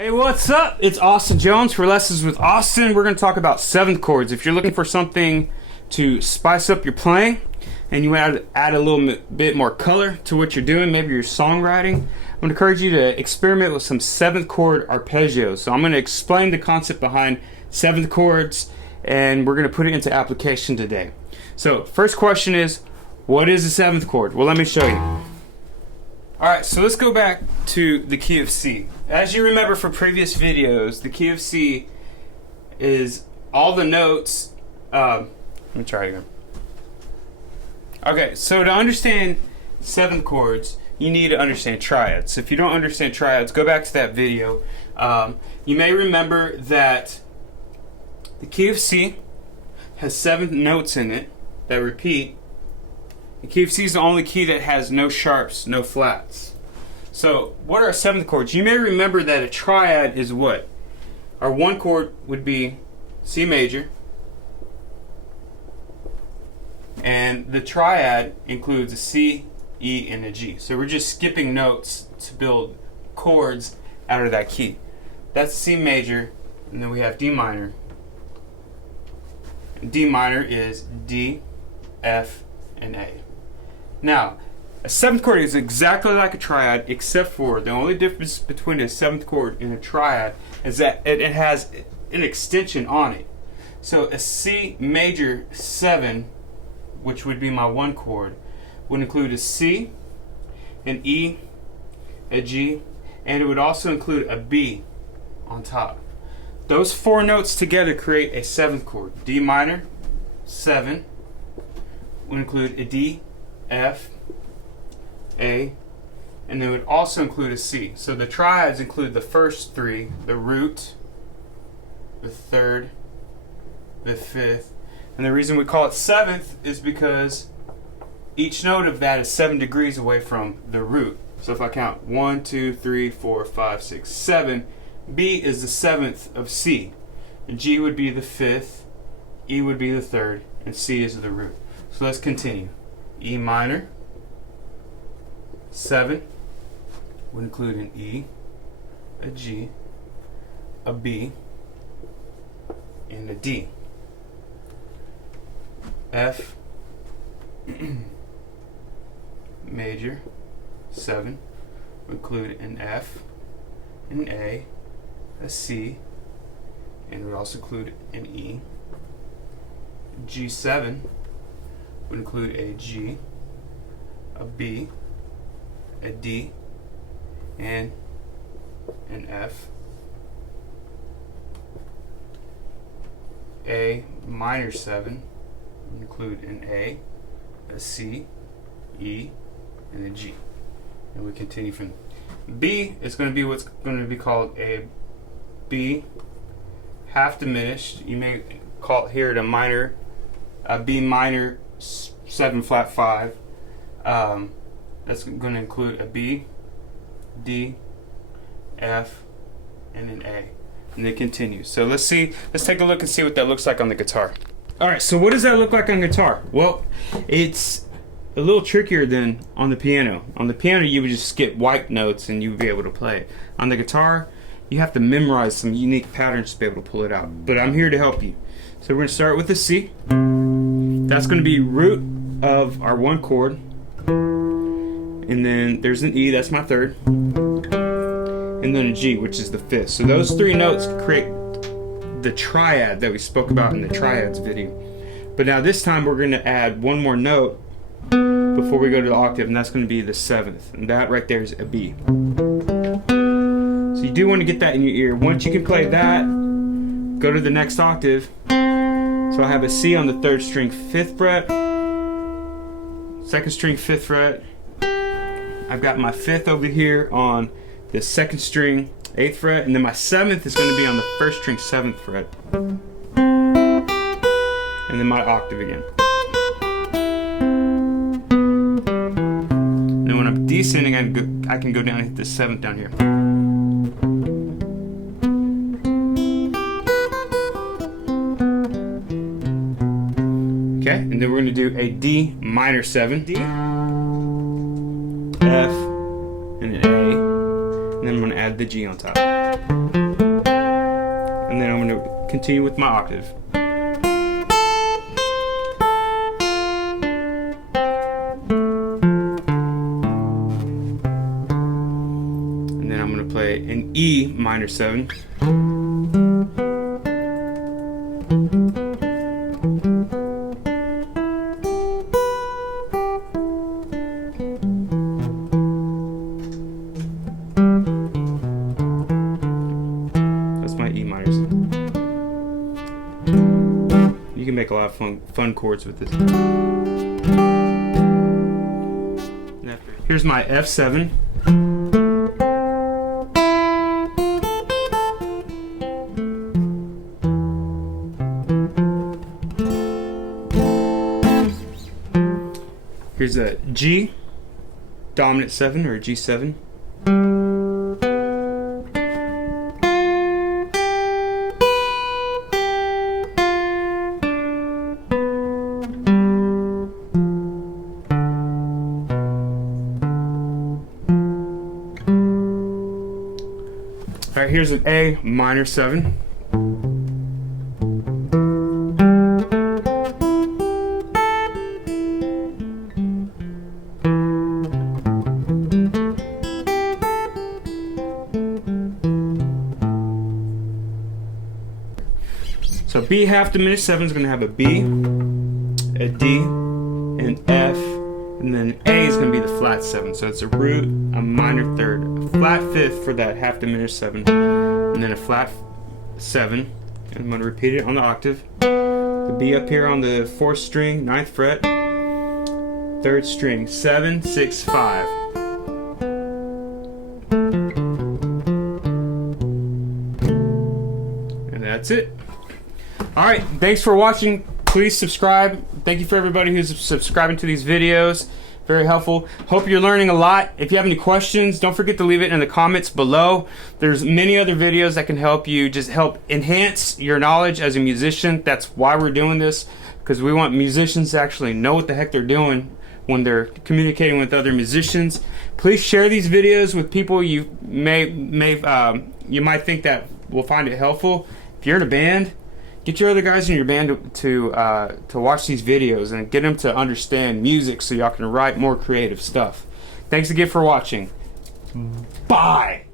Hey, what's up? It's Austin Jones for Lessons with Austin. We're going to talk about seventh chords. If you're looking for something to spice up your playing and you add a little bit more color to what you're doing, maybe your songwriting, I'm going to encourage you to experiment with some seventh chord arpeggios. So I'm going to explain the concept behind seventh chords and we're going to put it into application today. So first question is, what is a seventh chord? Well, let me show you. Alright, so let's go back to the key of C. As you remember from previous videos, the key of C is all the notes. Let me try again. Okay, so to understand seventh chords, you need to understand triads. So if you don't understand triads, go back to that video. You may remember that the key of C has 7 notes in it that repeat. The key of C is the only key that has no sharps, no flats. So what are seventh chords? You may remember that a triad is what? Our one chord would be C major, and the triad includes a C, E, and a G. So we're just skipping notes to build chords out of that key. That's C major, and then we have D minor. And D minor is D, F, and A. Now, a seventh chord is exactly like a triad, except for the only difference between a seventh chord and a triad is that it has an extension on it. So a C major 7, which would be my one chord, would include a C, an E, a G, and it would also include a B on top. Those 4 notes together create a seventh chord. D minor 7 would include a D, F, A, and they would also include a C. So the triads include the first 3, the root, the third, the fifth, and the reason we call it seventh is because each note of that is 7 degrees away from the root. So if I count 1, 2, 3, 4, 5, 6, 7, B is the 7th of C. G would be the 5th, E would be the 3rd, and C is the root. So let's continue. E minor 7 would include an E, a G, a B, and a D. F major 7 would include an F, an A, a C, and would also include an E. G7 would include a G, a B, a D, and an F. A minor 7 would include an A, a C, E, and a G. And we continue from B is going to be what's going to be called a B half diminished. You may call it here a B minor 7 flat 5. That's going to include a B, D, F, and an A. And it continues. So let's take a look and see what that looks like on the guitar. Alright, so what does that look like on guitar? Well, it's a little trickier than on the piano. On the piano you would just skip white notes and you would be able to play it. On the guitar, you have to memorize some unique patterns to be able to pull it out. But I'm here to help you. So we're going to start with the C. That's going to be root of our one chord. And then there's an E, that's my 3rd. And then a G, which is the 5th. So those 3 notes create the triad that we spoke about in the triads video. But now this time we're going to add one more note before we go to the octave, and that's going to be the 7th. And that right there is a B. So you do want to get that in your ear. Once you can play that, go to the next octave. So I have a C on the 3rd string, 5th fret, 2nd string, 5th fret. I've got my 5th over here on the 2nd string, 8th fret, and then my 7th is going to be on the 1st string, 7th fret. And then my octave again. And then when I'm descending, I can go down and hit the 7th down here. Okay, and then we're going to do a D minor 7, D, F, and an A, and then I'm going to add the G on top. And then I'm going to continue with my octave. And then I'm going to play an E minor 7. You can make a lot of fun chords with this. Here's my F7. Here's a G dominant 7 or a G7. All right, here's an A minor 7. So B half diminished 7 is going to have a B, a D, an F, and then A is going to be the flat 7. So it's a root, a minor third, a flat fifth for that half diminished 7, and then a flat 7. And I'm going to repeat it on the octave. The B up here on the 4th string, 9th fret, 3rd string, 7, 6, 5. And that's it. Alright, thanks for watching. Please subscribe. Thank you for everybody who's subscribing to these videos. Very helpful. Hope you're learning a lot. If you have any questions, don't forget to leave it in the comments below. There's many other videos that can help you just help enhance your knowledge as a musician. That's why we're doing this, because we want musicians to actually know what the heck they're doing when they're communicating with other musicians. Please share these videos with people you you might think that will find it helpful. If you're in a band, get your other guys in your band to watch these videos and get them to understand music so y'all can write more creative stuff. Thanks again for watching. Bye!